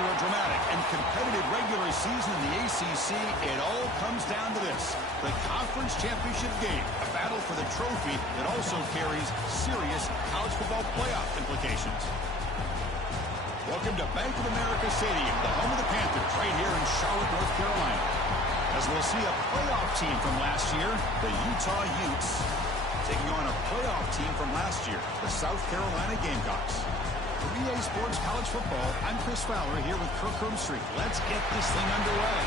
After a dramatic and competitive regular season in the ACC, it all comes down to this: the conference championship game, a battle for the trophy that also carries serious college football playoff implications. Welcome to Bank of America Stadium, the home of the Panthers, right here in Charlotte, North Carolina. As we'll see a playoff team from last year, the Utah Utes, taking on a playoff team from last year, the South Carolina Gamecocks. For EA Sports College Football, I'm Chris Fowler here with Kirk Herbstreit. Let's get this thing underway.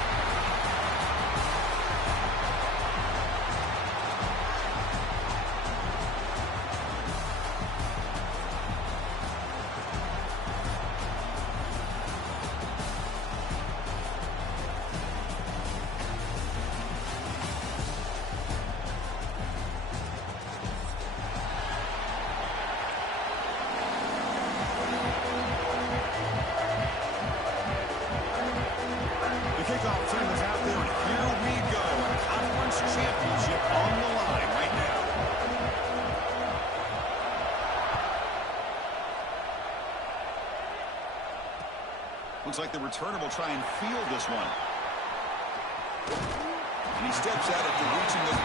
Kickoff team is out there, and here we go. A conference championship on the line right now. Looks like the returner will try and field this one. And he steps out after reaching the 30.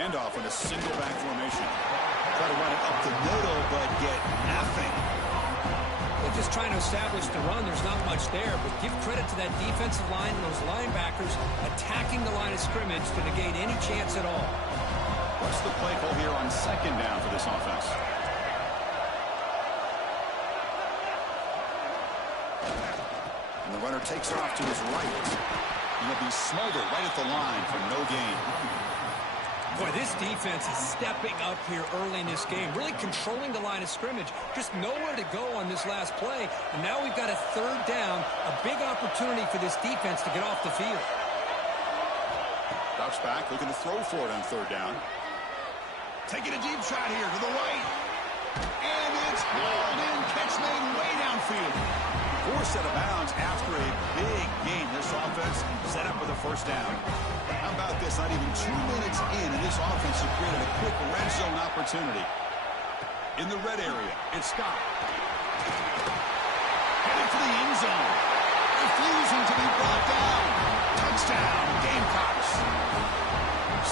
Handoff in a single back formation. Try to run it up the middle, but get nothing. They're just trying to establish the run. There's not much there, but give credit to that defensive line and those linebackers attacking the line of scrimmage to negate any chance at all. What's the play call here on second down for this offense? And the runner takes off to his right. And he'll be smothered right at the line for no gain. Boy, this defense is stepping up here early in this game, really controlling the line of scrimmage. Just nowhere to go on this last play. And now we've got a third down, a big opportunity for this defense to get off the field. Drops back, looking to throw for it on third down. Taking a deep shot here to the right. And it's hauled in, catch made way downfield. Forced out of bounds after a big gain. This offense set up with a first down. How about this? Not even 2 minutes in, and this offense has created a quick red zone opportunity. In the red area, it's Scott. Headed for the end zone. Refusing to be brought down. Touchdown, Gamecocks.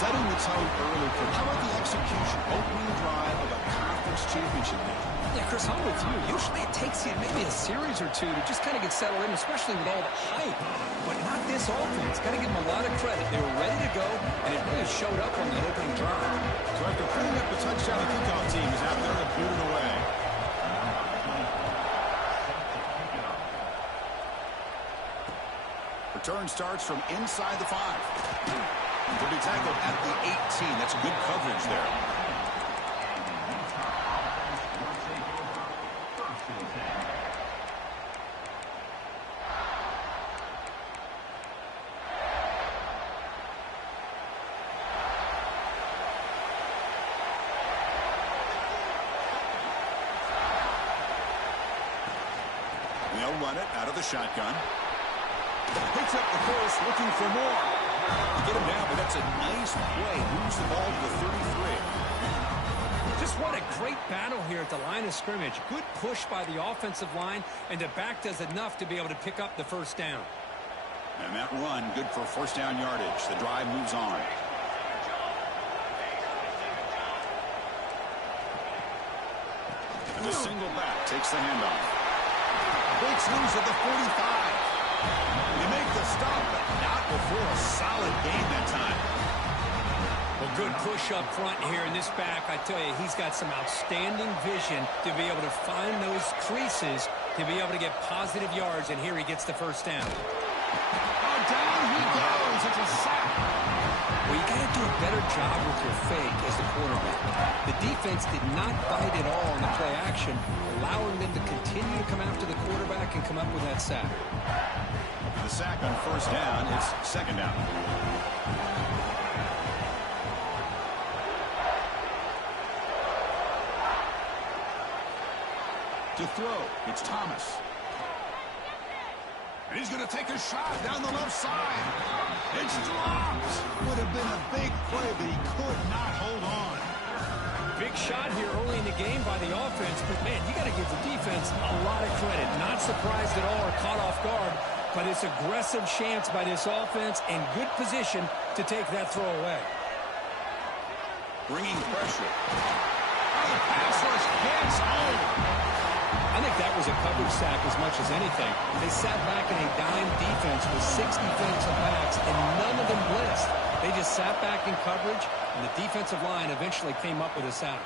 Setting the tone early for how about the execution, opening drive of a conference championship game. Yeah, Chris, I'm with you. Usually it takes you maybe a series or two to just kind of get settled in, especially with all the hype. But not this offense. Got to give them a lot of credit. They were ready to go, and it really showed up on that opening drive. So after putting up the touchdown, the kickoff team is out there to boot it away. Return starts from inside the 5. He'll be tackled at the 18. That's a good coverage there. They'll run it out of the shotgun. Picks up the course, looking for more. Get him down, but that's a nice play. Moves the ball to the 33. Just what a great battle here at the line of scrimmage. Good push by the offensive line, and the back does enough to be able to pick up the first down. And that run, good for first down yardage. The drive moves on. And the single back takes the handoff. Breaks loose at the 45. They make the stop, but not before a solid gain that time. Well, good push up front here in this back. I tell you, he's got some outstanding vision to be able to find those creases, to be able to get positive yards, and here he gets the first down. Oh, down he goes. It's a sack. Well, you got to do a better job with your fake as the quarterback. The defense did not bite at all on the play action, allowing them to continue to come after the quarterback and come up with that sack. The sack on first down, it's second down. To throw, it's Thomas. And he's going to take a shot down the left side. It's dropped. Would have been a big play, but he could not hold on. Big shot here early in the game by the offense, but man, you got to give the defense a lot of credit. Not surprised at all or caught off guard, but it's aggressive chance by this offense and good position to take that throw away. Bringing pressure. Oh, the pass rush gets home. I think that was a coverage sack as much as anything. They sat back in a dime defense with 6 defensive backs, and none of them blitzed. They just sat back in coverage, and the defensive line eventually came up with a sack.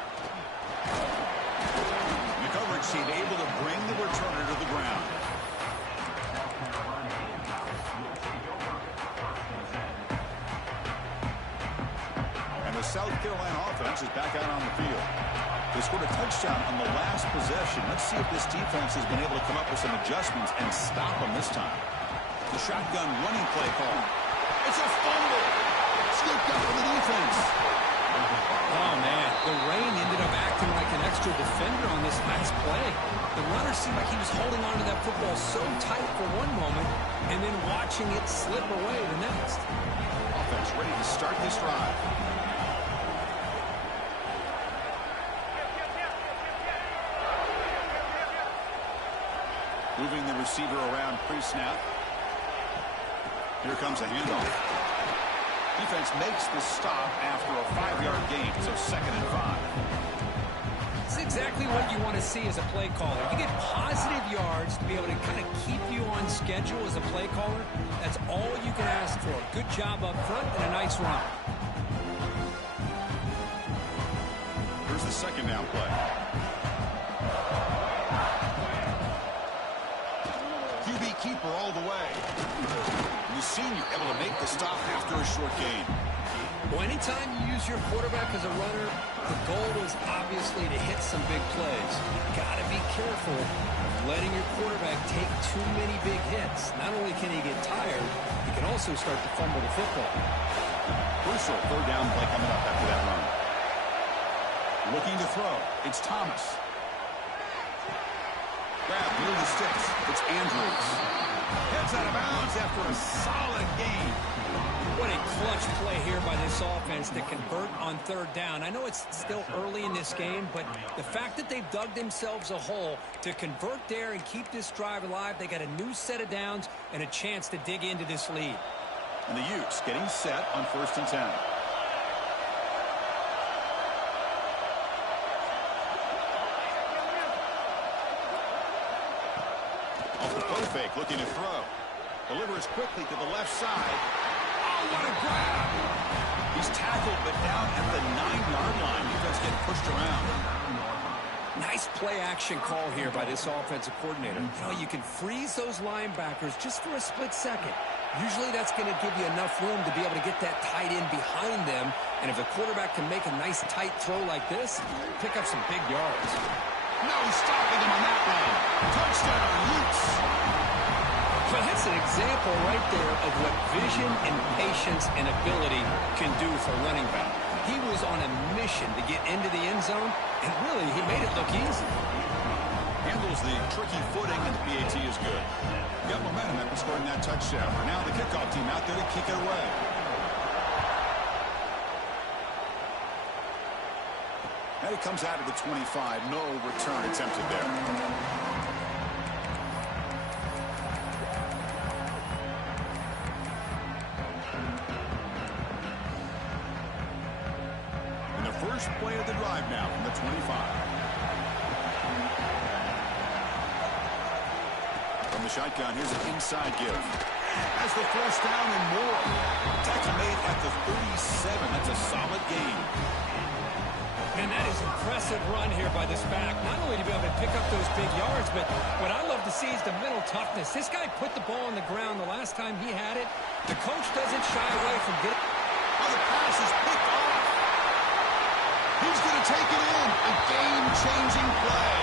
The coverage team able to bring the returner to the ground. And the South Carolina offense is back out on the field. They scored a touchdown on the last possession. Let's see if this defense has been able to come up with some adjustments and stop them this time. The shotgun running play call. It's a fumble. Scooped up for the defense. Oh, man. The rain ended up acting like an extra defender on this last play. The runner seemed like he was holding on to that football so tight for one moment and then watching it slip away the next. Offense ready to start this drive. Moving the receiver around pre-snap. Here comes a handoff. Defense makes the stop after a 5-yard gain, so 2nd and 5. It's exactly what you want to see as a play caller. You get positive yards to be able to kind of keep you on schedule as a play caller. That's all you can ask for. Good job up front and a nice run. Here's the 2nd down play. QB keeper all the way. The senior able to make the stop after a short gain. Well, anytime you use your quarterback as a runner, the goal is obviously to hit some big plays. Got to be careful of letting your quarterback take too many big hits. Not only can he get tired, he can also start to fumble the football. Crucial 3rd down play coming up after that run. Looking to throw. It's Thomas. Grab near the sticks. It's Andrews. Heads out of bounds after a solid gain. What a clutch play here by this offense to convert on 3rd down. I know it's still early in this game, but the fact that they've dug themselves a hole to convert there and keep this drive alive, they got a new set of downs and a chance to dig into this lead. And the Utes getting set on 1st and 10. Fake, looking to throw. Delivers quickly to the left side. Oh, what a grab! He's tackled, but down at the 9-yard line. Defense getting pushed around. Nice play-action call here by this offensive coordinator. You know, you can freeze those linebackers just for a split second. Usually that's going to give you enough room to be able to get that tight end behind them. And if the quarterback can make a nice tight throw like this, pick up some big yards. No stopping him on that one. Touchdown, Utes. Well, that's an example right there of what vision and patience and ability can do for running back. He was on a mission to get into the end zone, and really, he made it look easy. Handles the tricky footing, and the PAT is good. Got momentum after scoring that touchdown. Now the kickoff team out there to kick it away. And it comes out of the 25. No return attempted there. First play of the drive now from the 25. From the shotgun, here's an inside give. Has the first down and more. Tackle made at the 37. That's a solid gain. And that is impressive run here by this back. Not only to be able to pick up those big yards, but what I love to see is the mental toughness. This guy put the ball on the ground the last time he had it. The coach doesn't shy away from getting. Oh, the pass is picked off. He's going to take it in. A game-changing play.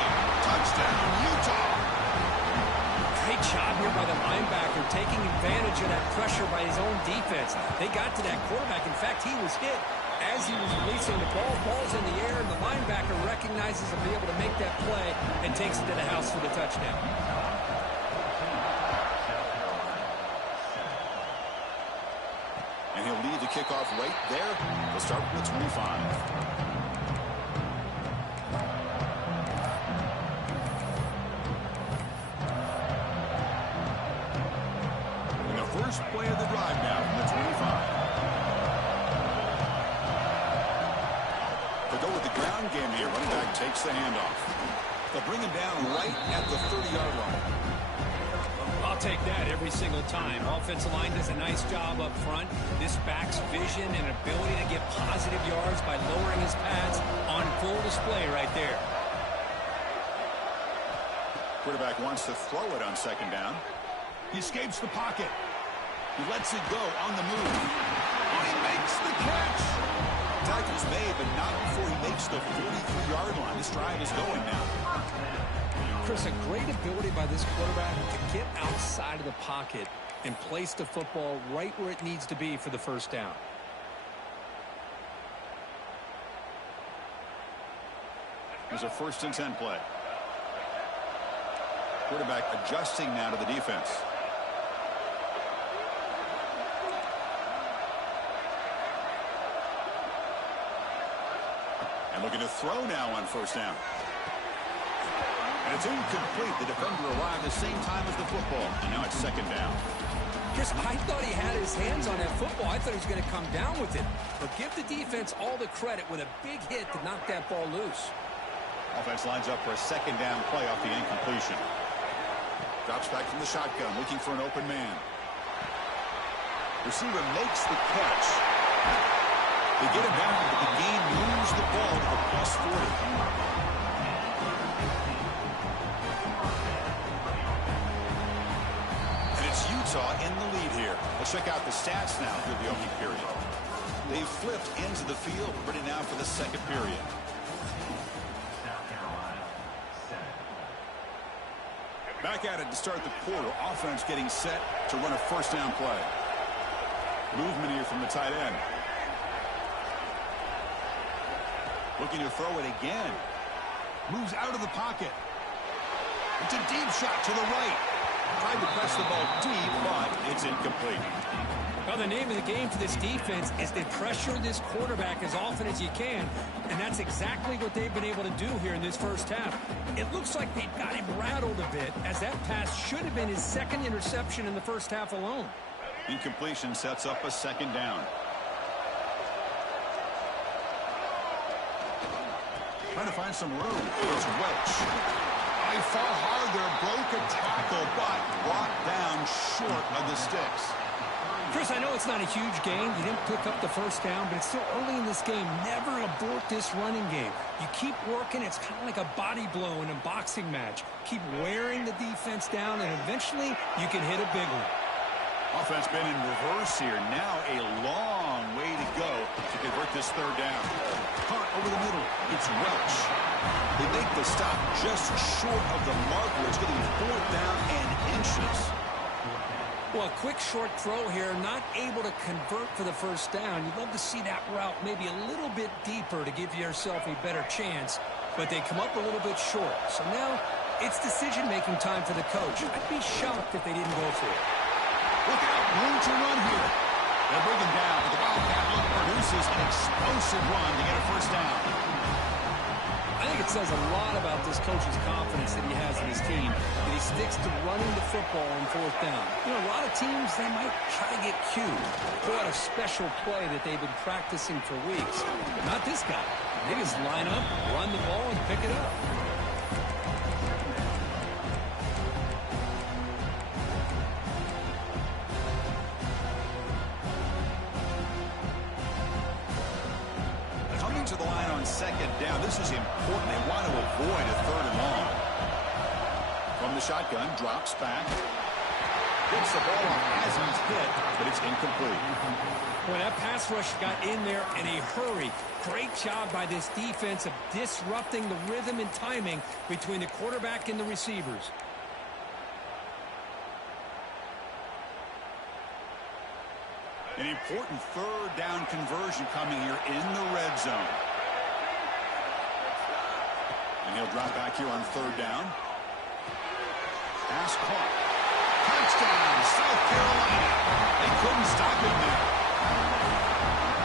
Touchdown, Utah. Great job here by the linebacker, taking advantage of that pressure by his own defense. They got to that quarterback. In fact, he was hit as he was releasing the ball. Ball's in the air, and the linebacker recognized recognizes he'll be able to make that play and takes it to the house for the touchdown. And he'll lead the kickoff right there. We'll start with the 25. First play of the drive now from the 25. They'll go with the ground game here. Running back takes the handoff. They'll bring him down right at the 30-yard line. I'll take that every single time. Offensive line does a nice job up front. This back's vision and ability to get positive yards by lowering his pads on full display right there. Quarterback wants to throw it on second down. He escapes the pocket. He lets it go on the move. And he makes the catch. Tackle's made, but not before he makes the 43-yard line. This drive is going now. Chris, a great ability by this quarterback to get outside of the pocket and place the football right where it needs to be for the first down. There's a 1st and 10 play. Quarterback adjusting now to the defense. And looking to throw now on 1st down. And it's incomplete. The defender arrived the same time as the football. And now it's 2nd down. Chris, I thought he had his hands on that football. I thought he was going to come down with it. But give the defense all the credit with a big hit to knock that ball loose. Offense lines up for a 2nd down play off the incompletion. Drops back from the shotgun, looking for an open man. Receiver makes the catch. They get him down, but the game moves the ball to the plus 40. And it's Utah in the lead here. Let's check out the stats now through the opening period. They've flipped into the field, ready now for the 2nd period. Back at it to start the quarter. Offense getting set to run a 1st down play. Movement here from the tight end. Looking to throw it again. Moves out of the pocket. It's a deep shot to the right. Tried to press the ball deep, but it's incomplete. Well, the name of the game for this defense is to pressure this quarterback as often as you can, and that's exactly what they've been able to do here in this first half. It looks like they've got him rattled a bit, as that pass should have been his 2nd interception in the first half alone. Incompletion sets up a 2nd down. Trying to find some room. It's Welch. He fought hard there, broke a tackle, but brought down short of the sticks. Chris, I know it's not a huge gain. You didn't pick up the 1st down, but it's still early in this game. Never abort this running game. You keep working. It's kind of like a body blow in a boxing match. Keep wearing the defense down, and eventually you can hit a big one. Offense been in reverse here. Now a long way to go to convert this 3rd down. Caught over the middle. It's Welch. They make the stop just short of the marker. It's going to be 4th down and inches. Well, a quick short throw here, not able to convert for the 1st down. You'd love to see that route maybe a little bit deeper to give yourself a better chance, but they come up a little bit short. So now it's decision-making time for the coach. I'd be shocked if they didn't go for it. Look out, room to run here. They'll bring him down, but the Wildcat look produces an explosive run to get a 1st down. I think it says a lot about this coach's confidence that he has in his team, that he sticks to running the football on 4th down. You know, a lot of teams, they might try to get cued, pull out a special play that they've been practicing for weeks. Not this guy. They just line up, run the ball, and pick it up. To the line on 2nd down. This is important. They want to avoid a 3rd and long. From the shotgun, drops back. Gets the ball off as he's hit, but it's incomplete. Boy, that pass rush got in there in a hurry. Great job by this defense of disrupting the rhythm and timing between the quarterback and the receivers. An important 3rd down conversion coming here in the red zone. And he'll drop back here on 3rd down. Pass caught. Touchdown, South Carolina. They couldn't stop him there.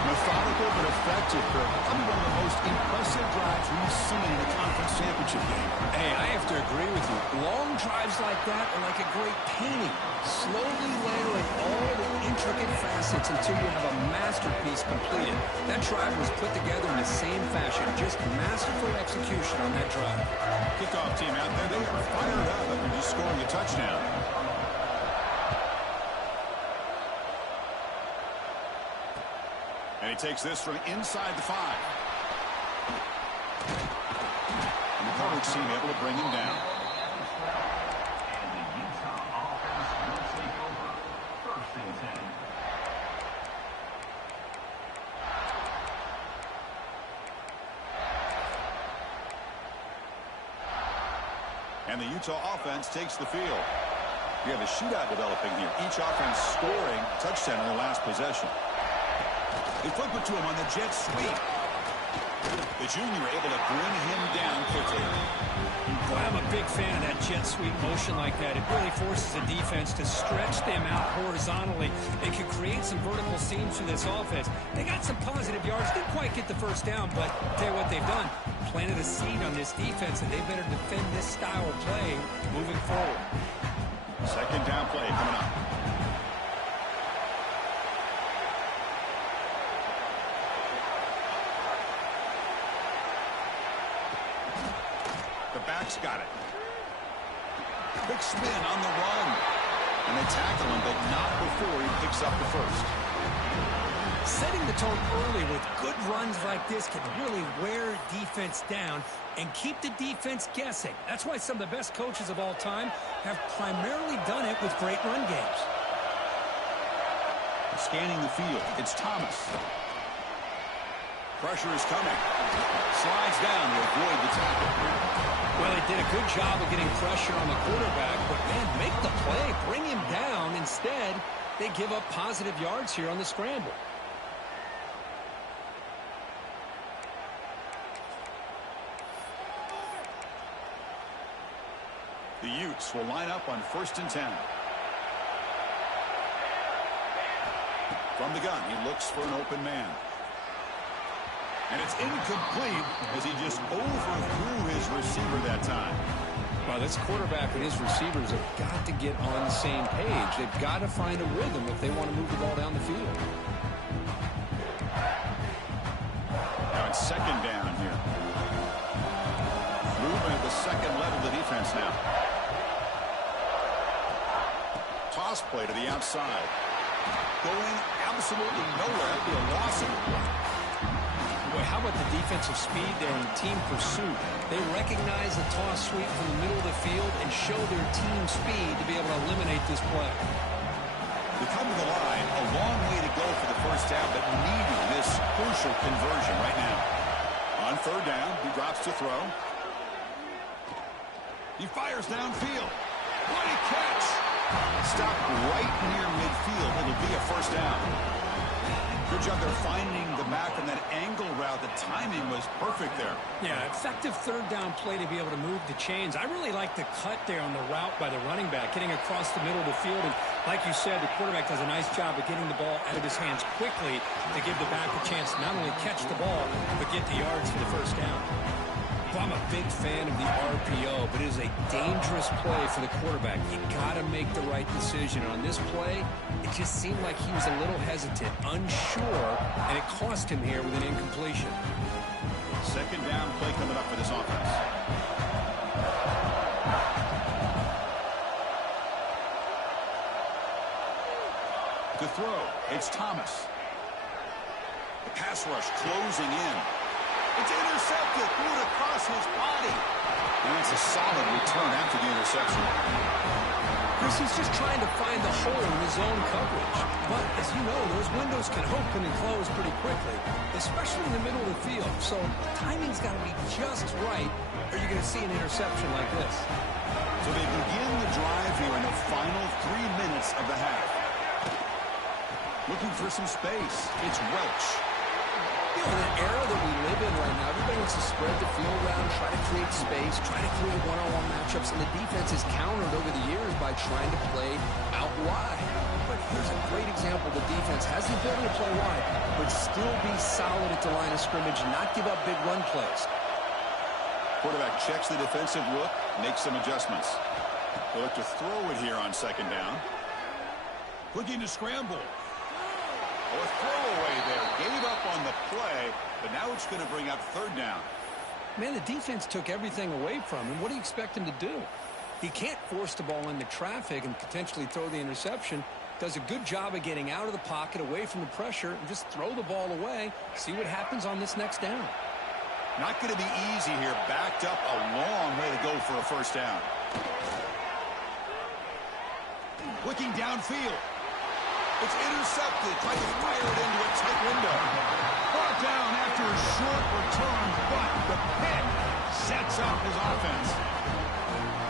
Methodical but effective, Kirk. Probably one of the most impressive drives we've seen in a conference championship game. Hey, I have to agree with you. Long drives like that are like a great painting. Slowly layering all the intricate facets until you have a masterpiece completed. That drive was put together in the same fashion. Just masterful execution on that drive. Kickoff team out there. They are fired up after just scoring a touchdown. And he takes this from inside the 5. And the coverage team able to bring him down. And the Utah offense takes the field. We have a shootout developing here. Each offense scoring a touchdown in their last possession. They flip it to him on the jet sweep. The junior able to bring him down quickly. Boy, I'm a big fan of that jet sweep motion like that. It really forces the defense to stretch them out horizontally. It can create some vertical seams for this offense. They got some positive yards. Didn't quite get the first down, but I'll tell you what they've done. Planted a seed on this defense, and they better defend this style of play moving forward. 2nd down play coming up. The back's got it. Quick spin on the run. And they tackle him, but not before he picks up the first. Setting the tone early with good runs like this can really wear defense down and keep the defense guessing. That's why some of the best coaches of all time have primarily done it with great run games. Scanning the field, it's Thomas. Pressure is coming. Slides down to avoid the tackle. Well, they did a good job of getting pressure on the quarterback, but, man, make the play. Bring him down. Instead, they give up positive yards here on the scramble. The Utes will line up on 1st and 10. From the gun, he looks for an open man. And it's incomplete as he just overthrew his receiver that time. Well, this quarterback and his receivers have got to get on the same page. They've got to find a rhythm if they want to move the ball down the field. Now it's 2nd down here. Movement at the 2nd level of the defense now. Toss play to the outside. Going absolutely nowhere. It'll be a loss of it. Boy, how about the defensive speed there in team pursuit? They recognize the toss sweep from the middle of the field and show their team speed to be able to eliminate this play. They come to the line, a long way to go for the first down, but needing this crucial conversion right now. On 3rd down, he drops to throw. He fires downfield. What a catch! Stopped right near midfield. It'll be a 1st down. Good job there finding the back on that angle route. The timing was perfect there. Yeah, effective 3rd down play to be able to move the chains. I really like the cut there on the route by the running back, getting across the middle of the field. And like you said, the quarterback does a nice job of getting the ball out of his hands quickly to give the back a chance to not only catch the ball, but get the yards for the 1st down. Well, I'm a big fan of the RPO, but it is a dangerous play for the quarterback. You got to make the right decision. On this play, it just seemed like he was a little hesitant, unsure, and it cost him here with an incompletion. 2nd down play coming up for this offense. To throw, it's Thomas. The pass rush closing in. It's intercepted, threw it across his body. And it's a solid return after the interception. Chris, he's just trying to find the hole in his own coverage. But, as you know, those windows can open and close pretty quickly, especially in the middle of the field. So, timing's got to be just right, or you're going to see an interception like this. So they begin the drive here in the final 3 minutes of the half. Looking for some space. It's Welch. in an era that we live in right now, everybody wants to spread the field around, try to create space, try to create one-on-one matchups, and the defense has countered over the years by trying to play out wide. But here's a great example. The defense has the ability to play wide, but still be solid at the line of scrimmage and not give up big run plays. Quarterback checks the defensive look, makes some adjustments. They'll look to throw it here on second down. Looking to scramble. Oh, a throwaway there. Gave up on the play, but now it's going to bring up third down. Man, the defense took everything away from him. What do you expect him to do? He can't force the ball into traffic and potentially throw the interception. Does a good job of getting out of the pocket, away from the pressure, and just throw the ball away. See what happens on this next down. Not going to be easy here. Backed up a long way to go for a first down. Looking downfield. It's intercepted. Trying to fire it into a tight window. Brought down after a short return, but the pick sets up his offense.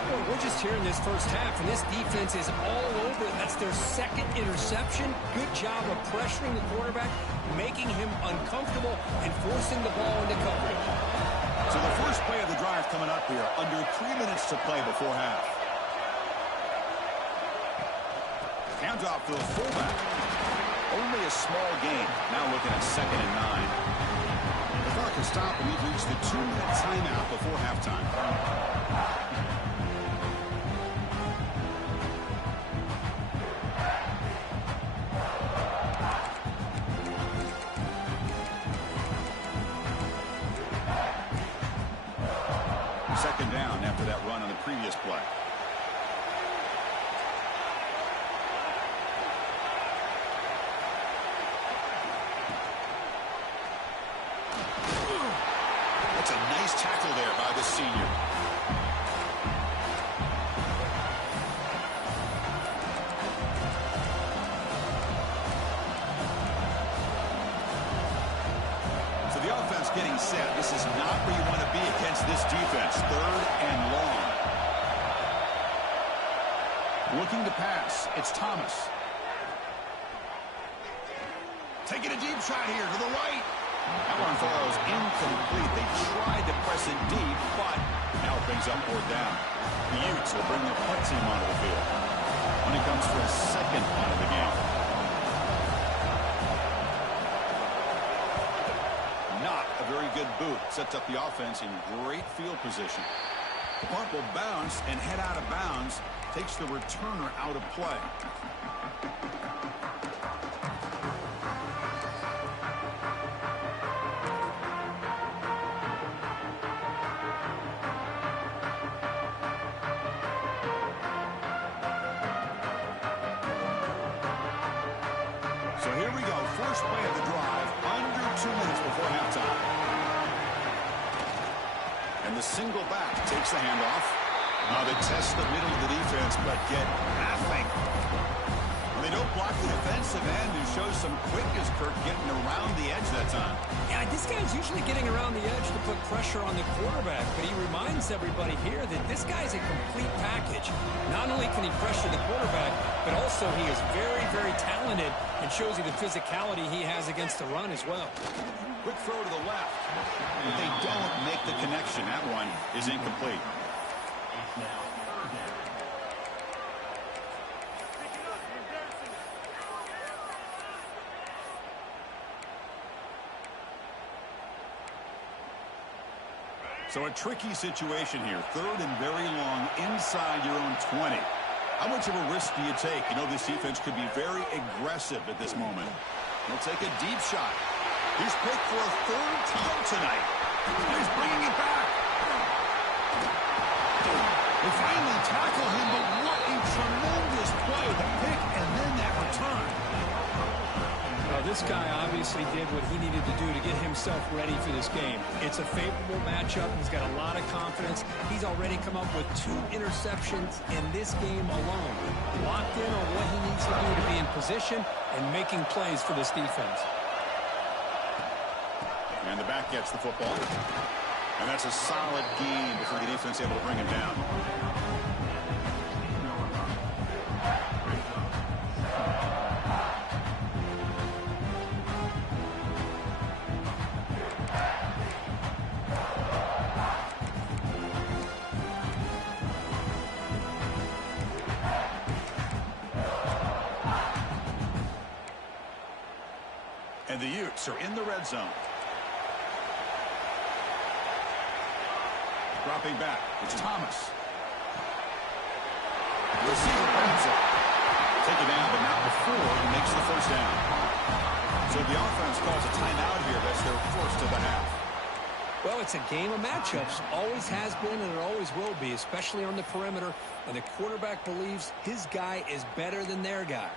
Well, we're just here in this first half, and this defense is all over it. That's their second interception. Good job of pressuring the quarterback, making him uncomfortable, and forcing the ball into coverage. So the first play of the drive coming up here. Under 3 minutes to play before half. Handoff to the fullback. Only a small gain. Now looking at 2nd and 9. The clock can stop, and we've reached the 2-minute timeout before halftime. Second down after that run on the previous play. That's a nice tackle there by the senior. So the offense getting set. This is not where you want to be against this defense. 3rd and long. Looking to pass. It's Thomas. Taking a deep shot here to the right. That one falls incomplete. They tried to press it deep, but now it brings up 4th down. The Utes will bring the punt team onto the field when it comes for a second punt of the game. Not a very good boot. Sets up the offense in great field position. The punt will bounce and head out of bounds. Takes the returner out of play. So here we go. First play of the drive. Under 2 minutes before halftime. And the single back takes the handoff. They test the middle of the defense, but get nothing. Well, they don't block the defensive end, who shows some quickness, Kirk, getting around the edge that time. Yeah, this guy's usually getting around the edge to put pressure on the quarterback, but he reminds everybody here that this guy's a complete package. Not only can he pressure the quarterback, but also he is very, very talented and shows you the physicality he has against the run as well. Quick throw to the left. But they don't make the connection. That one is incomplete. So a tricky situation here. 3rd and very long inside your own 20. How much of a risk do you take? You know, this defense could be very aggressive at this moment. They'll take a deep shot. He's picked for a 3rd time tonight. He's bringing it back. They finally tackle him, but what a tremendous play. The pick and then that return. This guy obviously did what he needed to do to get himself ready for this game. It's a favorable matchup. He's got a lot of confidence. He's already come up with 2 interceptions in this game alone. Locked in on what he needs to do to be in position and making plays for this defense. And the back gets the football. And that's a solid gain before the defense able to bring him down. And the Utes are in the red zone. Dropping back. It's Thomas. Receiver grabs it. Taken down, but not before he makes the first down. So the offense calls a timeout here as their first of the half. Well, it's a game of matchups. Always has been, and it always will be, especially on the perimeter when the quarterback believes his guy is better than their guy.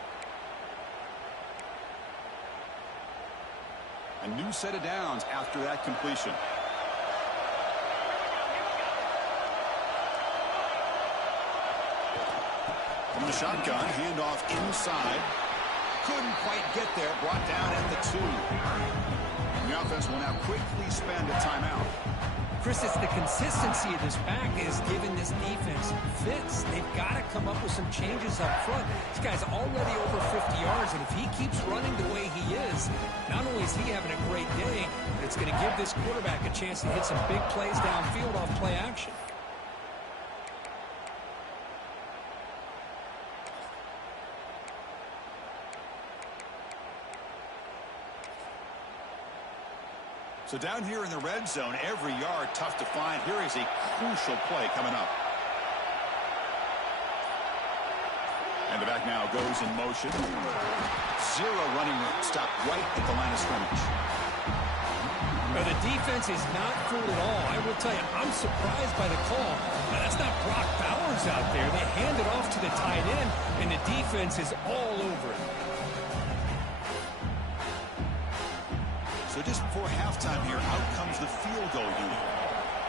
A new set of downs after that completion. From the shotgun, handoff inside. Couldn't quite get there. Brought down at the 2. And the offense will now quickly spend a timeout. Chris, it's the consistency of this back is giving this defense fits. They've got to come up with some changes up front. This guy's already over 50 yards, and if he keeps running the way he is, not only is he having a great day, but it's going to give this quarterback a chance to hit some big plays downfield off play action. So down here in the red zone, every yard tough to find. Here is a crucial play coming up. And the back now goes in motion. Zero running room. Stop right at the line of scrimmage. Well, the defense is not fooled at all. I will tell you, I'm surprised by the call. Now, that's not Brock Bowers out there. They hand it off to the tight end, and the defense is all over it. So just before halftime here, out comes the field goal unit.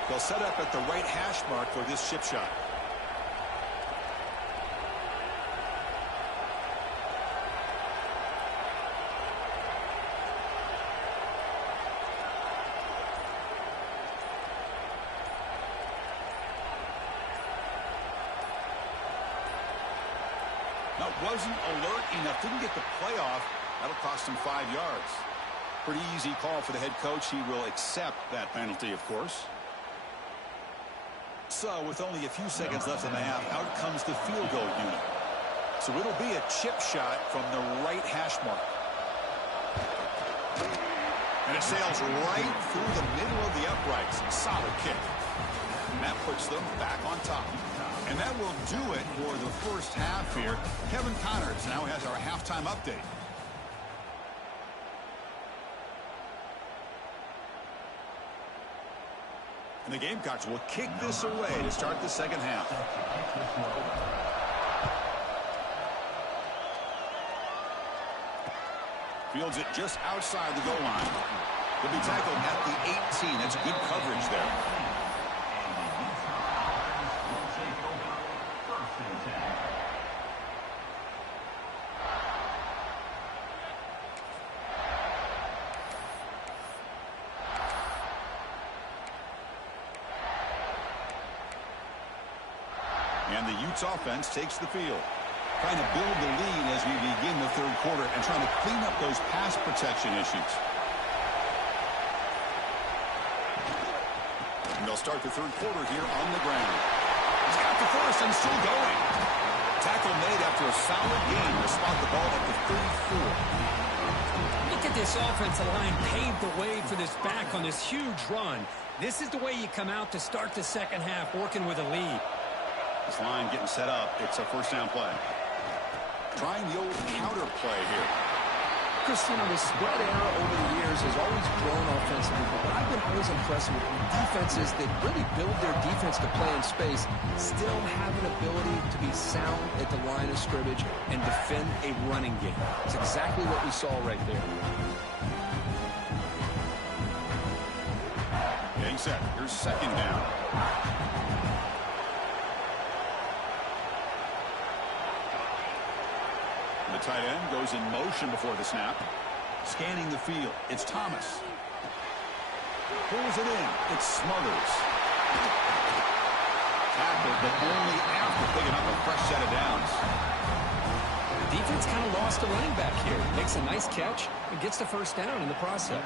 They'll set up at the right hash mark for this chip shot. Now, wasn't alert enough, didn't get the play off. That'll cost him 5 yards. Pretty easy call for the head coach. He will accept that penalty, of course. So with only a few seconds left in the half, out comes the field goal unit. So it'll be a chip shot from the right hash mark. And it sails right through the middle of the uprights. Solid kick. And that puts them back on top. And that will do it for the first half here. Kevin Connors now has our halftime update. And the Gamecocks will kick this away to start the second half. Fields it just outside the goal line. He'll be tackled at the 18. That's good coverage there. And the Utes offense takes the field. Trying to build the lead as we begin the third quarter and trying to clean up those pass protection issues. And they'll start the third quarter here on the ground. He's got the first and still going. Tackle made after a solid gain to spot the ball at the 34. Look at this offensive line paved the way for this back on this huge run. This is the way you come out to start the second half, working with a lead. This line getting set up. It's a first down play. Trying the old counter play here. Chris, you know, the spread era over the years has always grown offensively, but what I've been always impressed with defenses that really build their defense to play in space still have an ability to be sound at the line of scrimmage and defend a running game. It's exactly what we saw right there. Getting set. Here's second down. The tight end goes in motion before the snap. Scanning the field. It's Thomas. Pulls it in. It's Smothers. Tackled, but only after picking up a fresh set of downs. Defense kind of lost a running back here. Makes a nice catch and gets the first down in the process.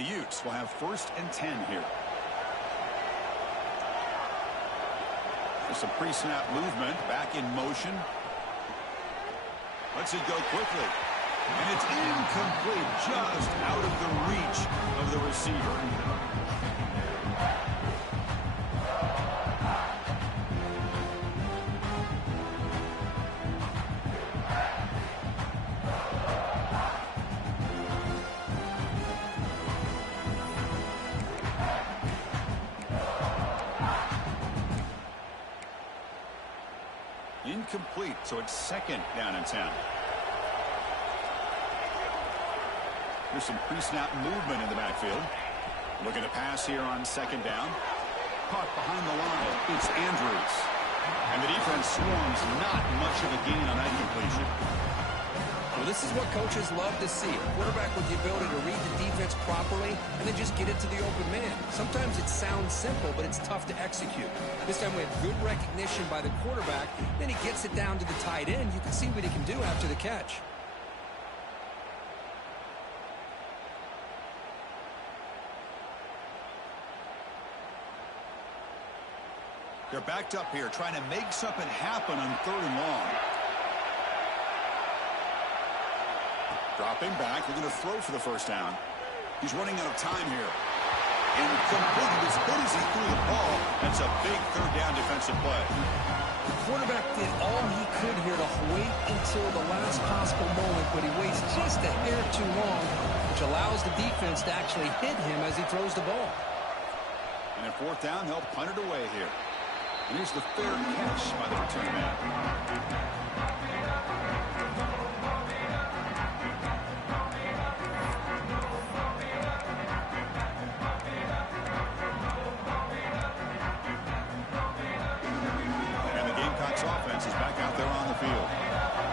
the Utes will have 1st and 10 here. There's some pre-snap movement, back in motion. Lets it go quickly. And it's incomplete, just out of the reach of the receiver. Incomplete, so it's 2nd down and 10. There's some pre-snap movement in the backfield. Looking to pass here on 2nd down. Caught behind the line. It's Andrews. And the defense swarms. Not much of a gain on that completion. Well, this is what coaches love to see. A quarterback with the ability to read the defense properly and then just get it to the open man. Sometimes it sounds simple, but it's tough to execute. This time we have good recognition by the quarterback. Then he gets it down to the tight end. You can see what he can do after the catch. They're backed up here, trying to make something happen on 3rd and long. Dropping back, looking to throw for the 1st down. He's running out of time here. Incomplete. He was hit as he threw the ball. That's a big 3rd down defensive play. The quarterback did all he could here to wait until the last possible moment, but he waits just a hair too long, which allows the defense to actually hit him as he throws the ball. And at 4th down, they'll punt it away here. And here's the fair catch by the return man. And the Gamecocks offense is back out there on the field.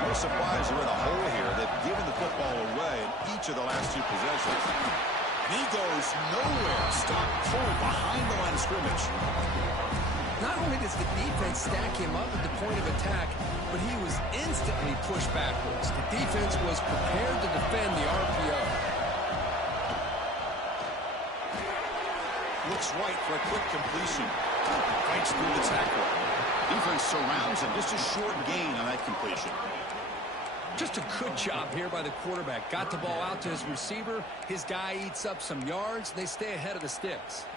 No surprise they're in a hole here. They've given the football away in each of the last 2 possessions. And he goes nowhere. Stop cold behind the line of scrimmage. Not only does the defense stack him up at the point of attack, but he was instantly pushed backwards. The defense was prepared to defend the RPO. Looks right for a quick completion. Fights through the tackle. Defense surrounds him. Just a short gain on that completion. Just a good job here by the quarterback. Got the ball out to his receiver. His guy eats up some yards. They stay ahead of the sticks.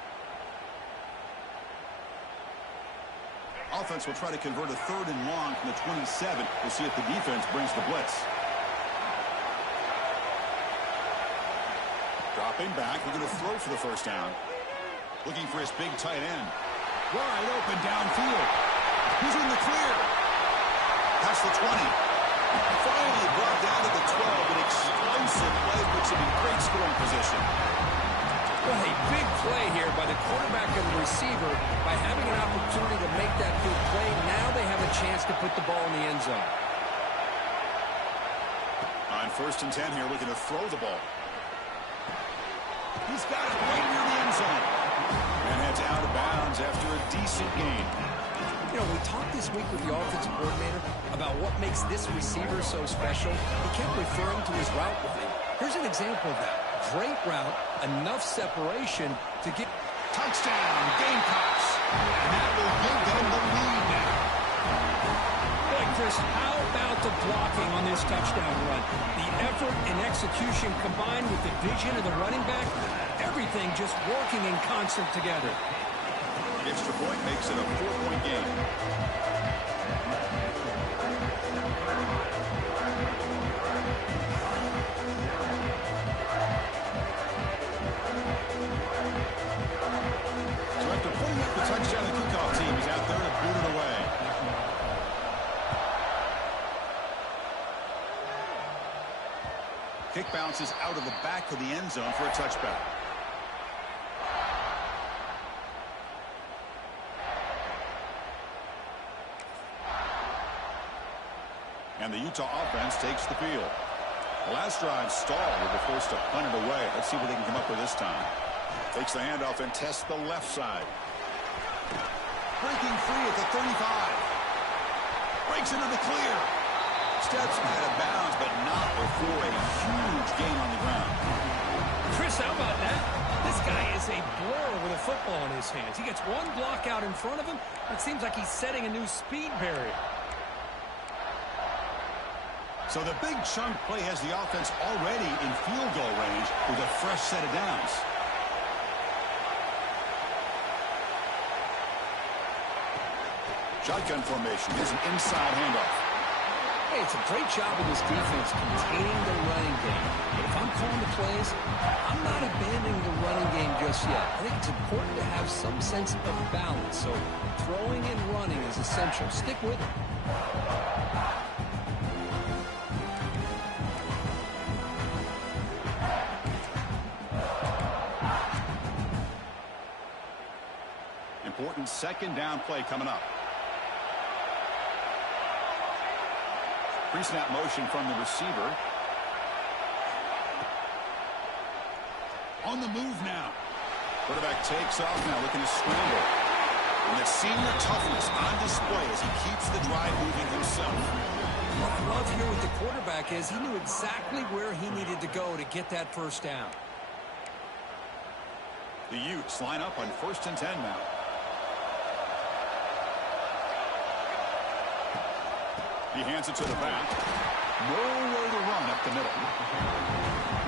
Offense will try to convert a 3rd and long from the 27. We'll see if the defense brings the blitz. Dropping back. We're going to throw for the 1st down. Looking for his big tight end. Wide open downfield. He's in the clear. That's the 20. Finally brought down to the 12. An explosive play puts him in great scoring position. Well, a big play here by the quarterback and the receiver. By having an opportunity to make that big play, now they have a chance to put the ball in the end zone. On 1st and 10 here, looking to throw the ball. He's got it right near the end zone. And heads out of bounds after a decent gain. You know, we talked this week with the offensive coordinator about what makes this receiver so special. He kept referring to his route running. Here's an example of that. Great route, enough separation to get... Touchdown, Gamecocks. And that will give them the lead now. Boy, Chris, how about the blocking on this touchdown run? The effort and execution combined with the vision of the running back, everything just working in concert together. The extra point makes it a 4-point game. So after putting up the touchdown, the kickoff team is out there to boot it away. Kick bounces out of the back of the end zone for a touchback. And the Utah offense takes the field. The last drive stalled. They were forced to punt it away. Let's see what they can come up with this time. Takes the handoff and tests the left side. Breaking free at the 35. Breaks into the clear. Steps out of bounds, but not before a huge gain on the ground. Chris, how about that? This guy is a blur with a football in his hands. He gets one block out in front of him. It seems like he's setting a new speed barrier. So the big chunk play has the offense already in field goal range with a fresh set of downs. Shotgun formation. Here's an inside handoff. Hey, it's a great job of this defense containing the running game. But if I'm calling the plays, I'm not abandoning the running game just yet. I think it's important to have some sense of balance. So throwing and running is essential. Stick with it. Important second down play coming up. Pre-snap motion from the receiver. On the move now. Quarterback takes off now, looking to scramble. And the senior toughness on display as he keeps the drive moving himself. What I love here with the quarterback is he knew exactly where he needed to go to get that first down. The Utes line up on 1st and 10 now. He hands it to the back. Nowhere to run up the middle.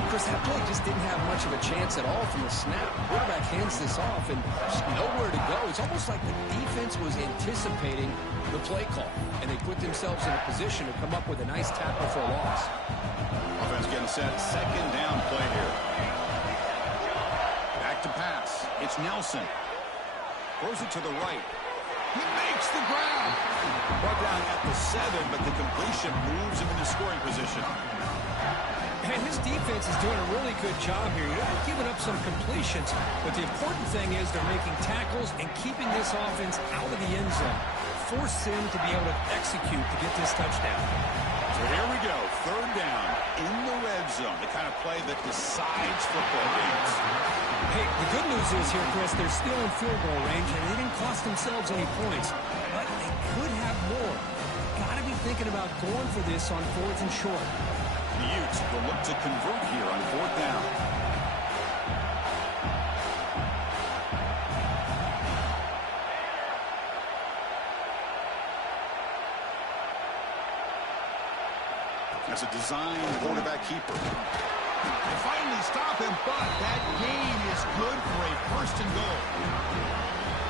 Chris, that play just didn't have much of a chance at all from the snap. Quarterback hands this off and just nowhere to go. It's almost like the defense was anticipating the play call, and they put themselves in a position to come up with a nice tackle for a loss. Offense getting set. Second down play here. Back to pass. It's Nelson. Throws it to the right. He makes the grab. Brought down at the 7, but the completion moves him into scoring position. And his defense is doing a really good job here. They're giving up some completions, but the important thing is they're making tackles and keeping this offense out of the end zone. Force him to be able to execute to get this touchdown. So here we go. Third down in the red zone. The kind of play that decides football games. Hey, the good news is here, Chris, they're still in field goal range, and they didn't cost themselves any points. But they could have more. Got to be thinking about going for this on 4th and short. The Utes will look to convert here on 4th down. As a design quarterback keeper. They finally stop him, but that gain is good for a 1st and goal.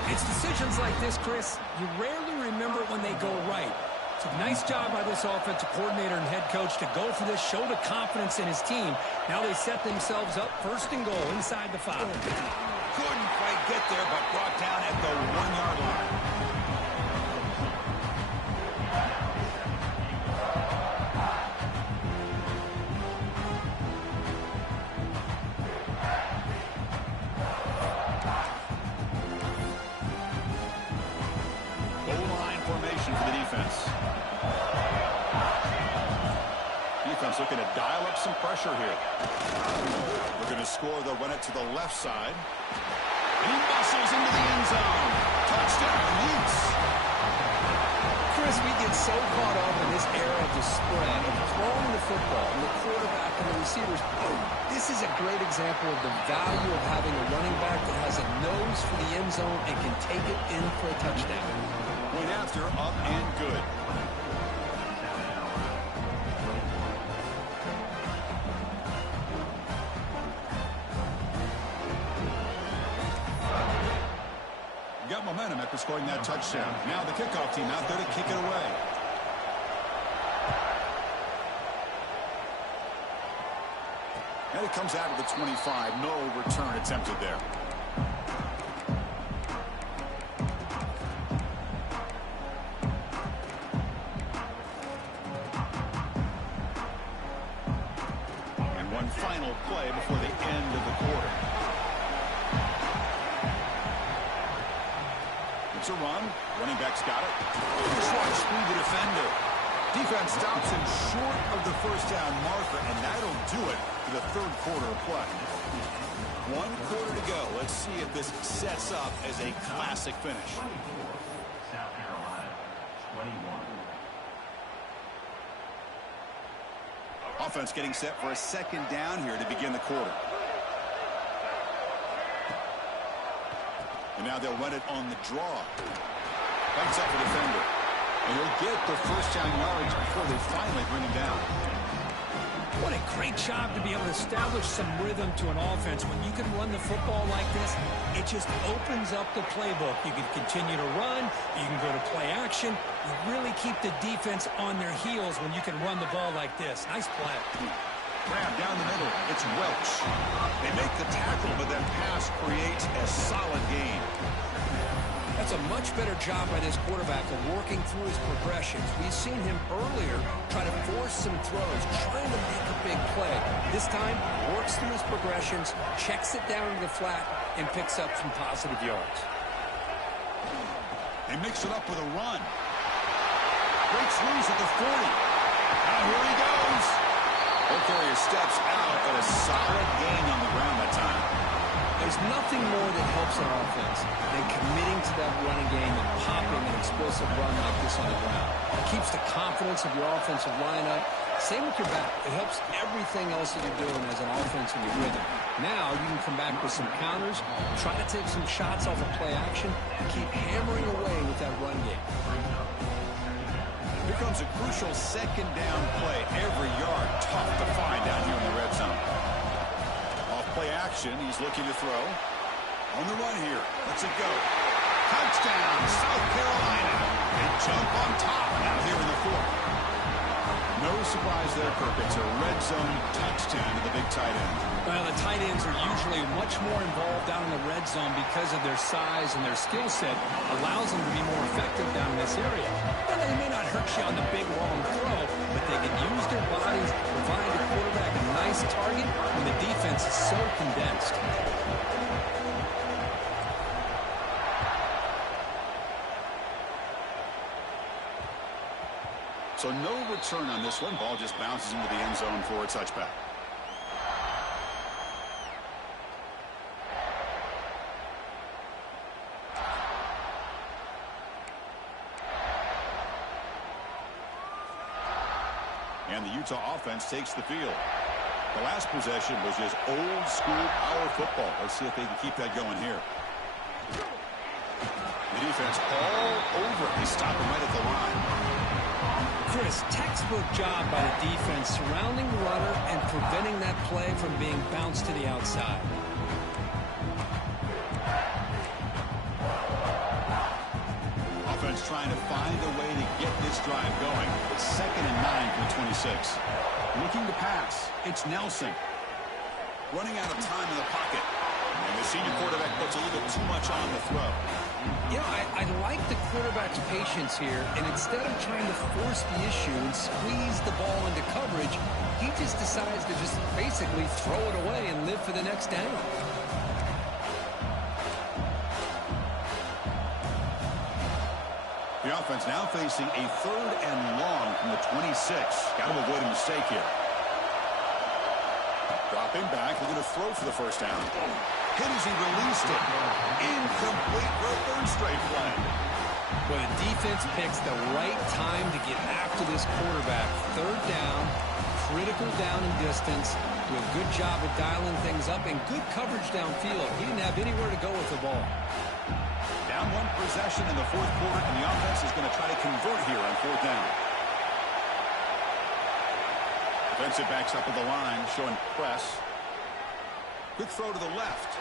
It's decisions like this, Chris, you rarely remember it when they go right. It's a nice job by this offensive coordinator and head coach to go for this, show the confidence in his team. Now they set themselves up 1st and goal inside the 5. Couldn't quite get there, but brought down at the 1-yard line. Defense looking to dial up some pressure here. We're going to score. They'll run it to the left side. He muscles into the end zone. Touchdown, Utes. Chris, we get so caught up in this era of the spread, of throwing the football, and the quarterback and the receivers. This is a great example of the value of having a running back that has a nose for the end zone and can take it in for a touchdown. Point after, up and good. Got momentum after scoring that touchdown. Now the kickoff team out there to kick it away. And it comes out of the 25. No return attempted there. And one final play before the end of the quarter. It's a run. Running back's got it. Short through the defender. Defense stops him short of the 1st down marker, and that'll do it for the 3rd quarter of play. 1 quarter to go. Let's see if this sets up as a classic finish. South Carolina, 21. Offense getting set for a 2nd down here to begin the quarter. And now they'll run it on the draw. Backs up the defender. And he'll get the first down yards before they finally bring him down. What a great job to be able to establish some rhythm to an offense. When you can run the football like this, it just opens up the playbook. You can continue to run. You can go to play action. You really keep the defense on their heels when you can run the ball like this. Nice play. Grab down the middle. It's Welch. They make the tackle, but that pass creates a solid gain. That's a much better job by this quarterback of working through his progressions. We've seen him earlier try to force some throws, trying to make a big play. This time, works through his progressions, checks it down to the flat, and picks up some positive yards. They mix it up with a run. Breaks loose at the 40. Now here he goes. Ball carrier steps out, but a solid gain on the ground that time. There's nothing more that helps an offense than committing to that running game and popping an explosive run like this on the ground. It keeps the confidence of your offensive line up. Same with your back. It helps everything else that you're doing as an offense in your rhythm. Now you can come back with some counters, try to take some shots off of play action, and keep hammering away with that run game. Here comes a crucial second down play. Every yard tough to find down here in the red zone. Play action. He's looking to throw. On the run here. Let's it go. Touchdown, South Carolina. They jump on top now here in the fourth. No surprise there, Kirk. It's a red zone touchdown to the big tight end. Well, the tight ends are usually much more involved down in the red zone because of their size and their skill set. Allows them to be more effective down in this area. And they may not hurt you on the big, long throw, but they can use their bodies to provide the quarterback a nice target when the defense is so condensed. So no return on this one. Ball just bounces into the end zone for a touchback. And the Utah offense takes the field. The last possession was just old school power football. Let's see if they can keep that going here. The defense all over it. They stop him right at the line. Chris, textbook job by the defense surrounding the runner and preventing that play from being bounced to the outside. Offense trying to find a way to get this drive going. It's 2nd and 9 from the 26. Looking to pass. It's Nelson. Running out of time in the pocket. And the senior quarterback puts a little bit too much on the throw. You know, I like the quarterback's patience here, and instead of trying to force the issue and squeeze the ball into coverage, he just decides to just basically throw it away and live for the next down. The offense now facing a 3rd and long from the 26. Got to avoid a mistake here. Dropping back, looking to throw for the first down. Hit as he released it. Incomplete for a 3rd straight play. Well, the defense picks the right time to get after this quarterback. 3rd down, critical down and distance. Do a good job of dialing things up and good coverage downfield. He didn't have anywhere to go with the ball. Down 1 possession in the 4th quarter, and the offense is going to try to convert here on 4th down. Defensive backs up at the line, showing press. Quick throw to the left.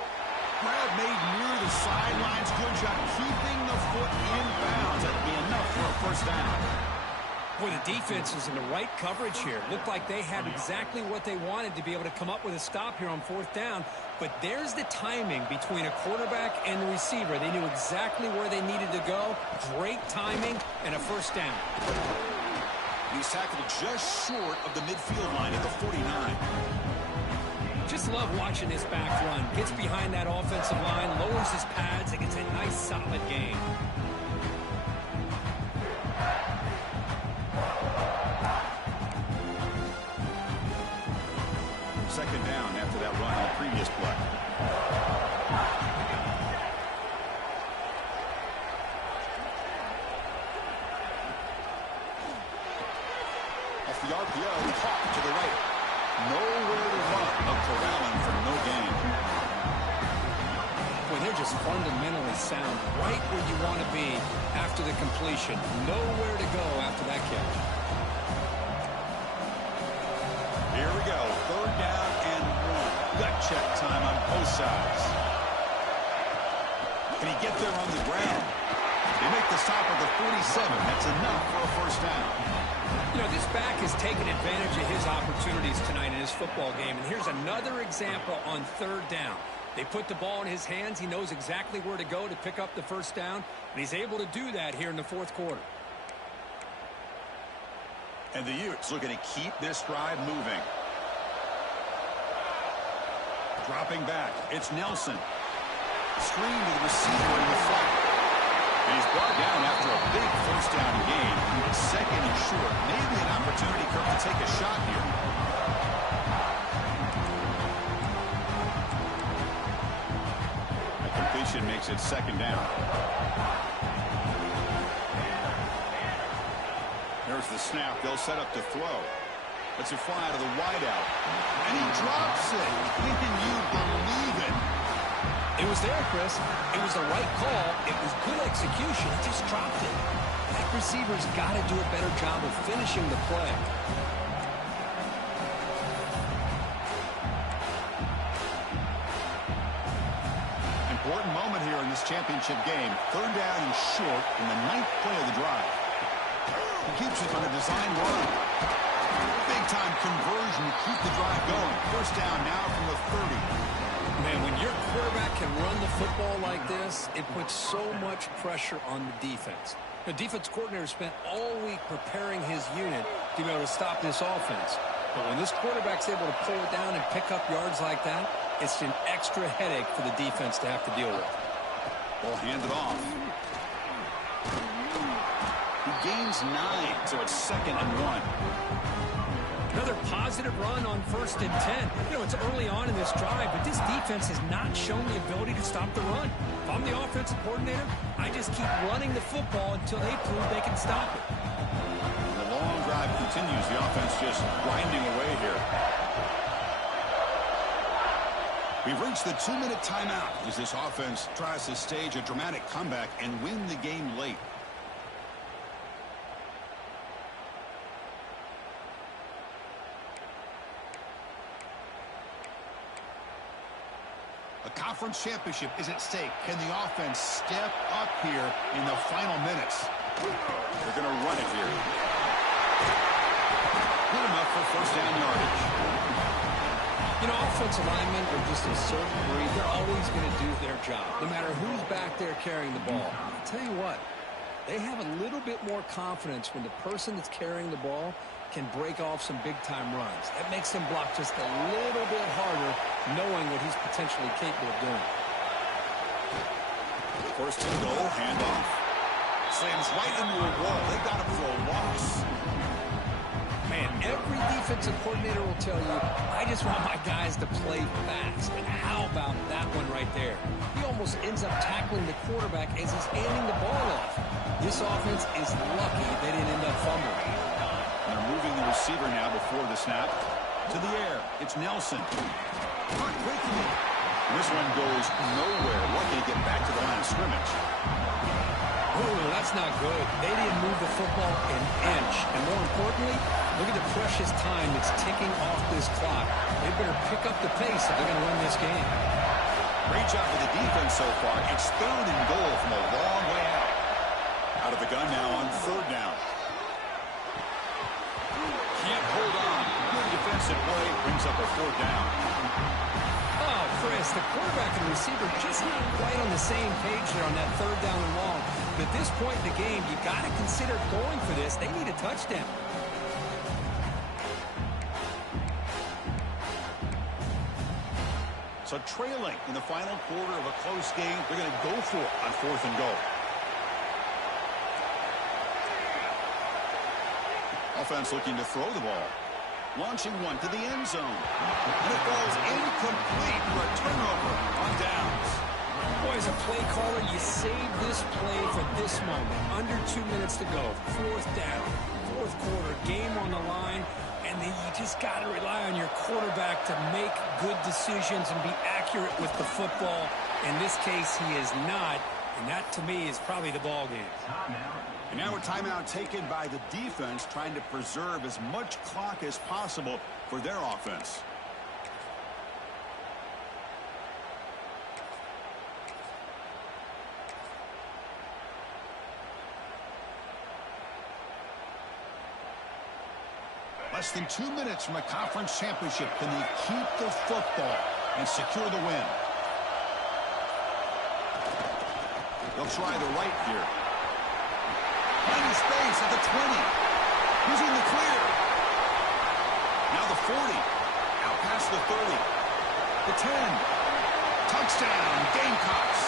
Grab made near the sidelines. Good job keeping the foot in bounds. That'll be enough for a first down. Boy, the defense is in the right coverage here. Looked like they had exactly what they wanted to be able to come up with a stop here on 4th down. But there's the timing between a quarterback and the receiver. They knew exactly where they needed to go. Great timing and a first down. He's tackled just short of the midfield line at the 49. Just love watching this back run. Gets behind that offensive line, lowers his pads, and gets a nice solid gain. Second down after that run on the previous play. Off the RPO, Hawk to the right. Nowhere to run. A corralling for no gain. Well, mean, they're just fundamentally sound, right where you want to be after the completion. Nowhere to go after that catch. Here we go. 3rd down and 1. Gut check time on both sides. Can he get there on the ground? They make the stop at the 47. That's enough for a 1st down. You know, this back has taken advantage of his opportunities tonight in his football game. And here's another example on 3rd down. They put the ball in his hands. He knows exactly where to go to pick up the 1st down. And he's able to do that here in the 4th quarter. And the Utes looking to keep this drive moving. Dropping back. It's Nelson. Screen to the receiver in the flat. And he's brought down after a big 1st down gain. 2nd and short. Maybe an opportunity, Kirk, to take a shot here. A completion makes it 2nd down. There's the snap. They'll set up to throw. Let's it fly out of the wideout. And he drops it. Can you believe it? It was there, Chris. It was the right call. It was good execution. He just dropped it. That receiver's got to do a better job of finishing the play. Important moment here in this championship game. 3rd down and short in the 9th play of the drive. He keeps it on a design run. Big-time conversion to keep the drive going. 1st down now from the 30. Man, when your quarterback can run the football like this, it puts so much pressure on the defense. The defense coordinator spent all week preparing his unit to be able to stop this offense. But when this quarterback's able to pull it down and pick up yards like that, it's an extra headache for the defense to have to deal with. Ball handed off. He gains 9, so it's 2nd and 1. Another positive run on 1st and 10. You know, it's early on in this drive, but this defense has not shown the ability to stop the run. If I'm the offensive coordinator, I just keep running the football until they prove they can stop it. The long drive continues. The offense just grinding away here. We've reached the 2-minute timeout as this offense tries to stage a dramatic comeback and win the game late. A conference championship is at stake. Can the offense step up here in the final minutes? They're going to run it here. Good enough for 1st down yardage. You know, offensive linemen are just a certain breed. They're always going to do their job, no matter who's back there carrying the ball. I'll tell you what, they have a little bit more confidence when the person that's carrying the ball can break off some big-time runs. That makes him block just a little bit harder, knowing what he's potentially capable of doing. 1st and goal, handoff. Slams right into a wall. They got him for a loss. Man, every defensive coordinator will tell you, I just want my guys to play fast. And how about that one right there? He almost ends up tackling the quarterback as he's handing the ball off. This offense is lucky they didn't end up fumbling. They're moving the receiver now before the snap. To the air. It's Nelson. This one goes nowhere. Lucky to get back to the line of scrimmage. Oh, that's not good. They didn't move the football an inch. And more importantly, look at the precious time that's ticking off this clock. They better pick up the pace if they're going to win this game. Great job of the defense so far. It's 3rd and goal from a long way out. Out of the gun now on 3rd down. Can't hold on. Good defensive play. Brings up a 4th down. Oh, Chris, the quarterback and receiver just not quite on the same page there on that 3rd down and long. But at this point in the game, you got to consider going for this. They need a touchdown. So trailing in the final quarter of a close game, they're going to go for it on 4th and goal. Offense looking to throw the ball. Launching one to the end zone. And it falls incomplete for a turnover on downs. Boy, as a play caller, you save this play for this moment. Under 2 minutes to go. 4th down. 4th quarter. Game on the line. And then you just got to rely on your quarterback to make good decisions and be accurate with the football. In this case, he is not, and that, to me, is probably the ball game. And now a timeout taken by the defense, trying to preserve as much clock as possible for their offense. Less than 2 minutes from a conference championship. Can they keep the football and secure the win? They'll try the right here. Plenty of space at the 20. Who's in the clear? Now the 40. Out past the 30. The 10. Touchdown, Gamecocks.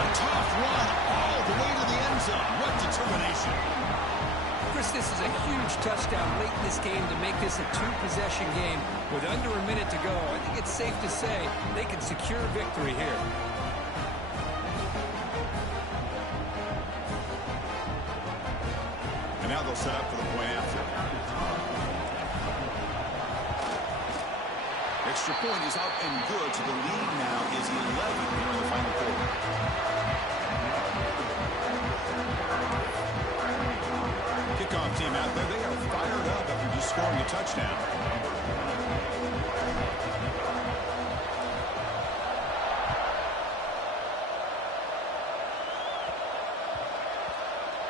A tough run all the way to the end zone. What determination. Chris, this is a huge touchdown late in this game to make this a two-possession game with under a minute to go. I think it's safe to say they can secure victory here. And now they'll set up for the point after. Extra point is up and good, so the lead now is 11 here in the final quarter. Kickoff team out there, they are fired up after just scoring a touchdown.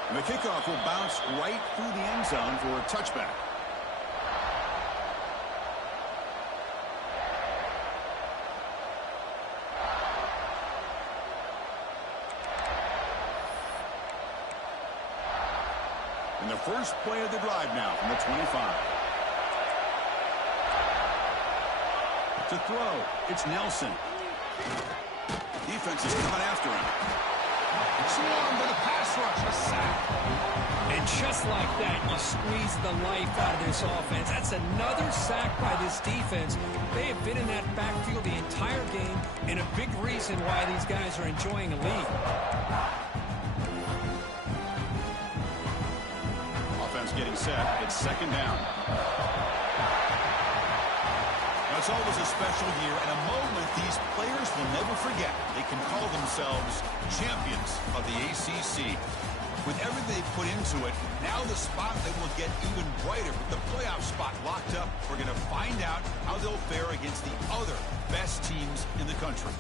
And the kickoff will bounce right through the end zone for a touchback. And the first play of the drive now from the 25. To throw, it's Nelson. Defense is coming after him. Swarm to the pass rush, a sack. And just like that, you squeeze the life out of this offense. That's another sack by this defense. They have been in that backfield the entire game, and a big reason why these guys are enjoying a lead. Getting set. It's second down. Now, it's always a special year and a moment these players will never forget. They can call themselves champions of the ACC. With everything they put into it, now the spotlight will get even brighter. With the playoff spot locked up, we're going to find out how they'll fare against the other best teams in the country.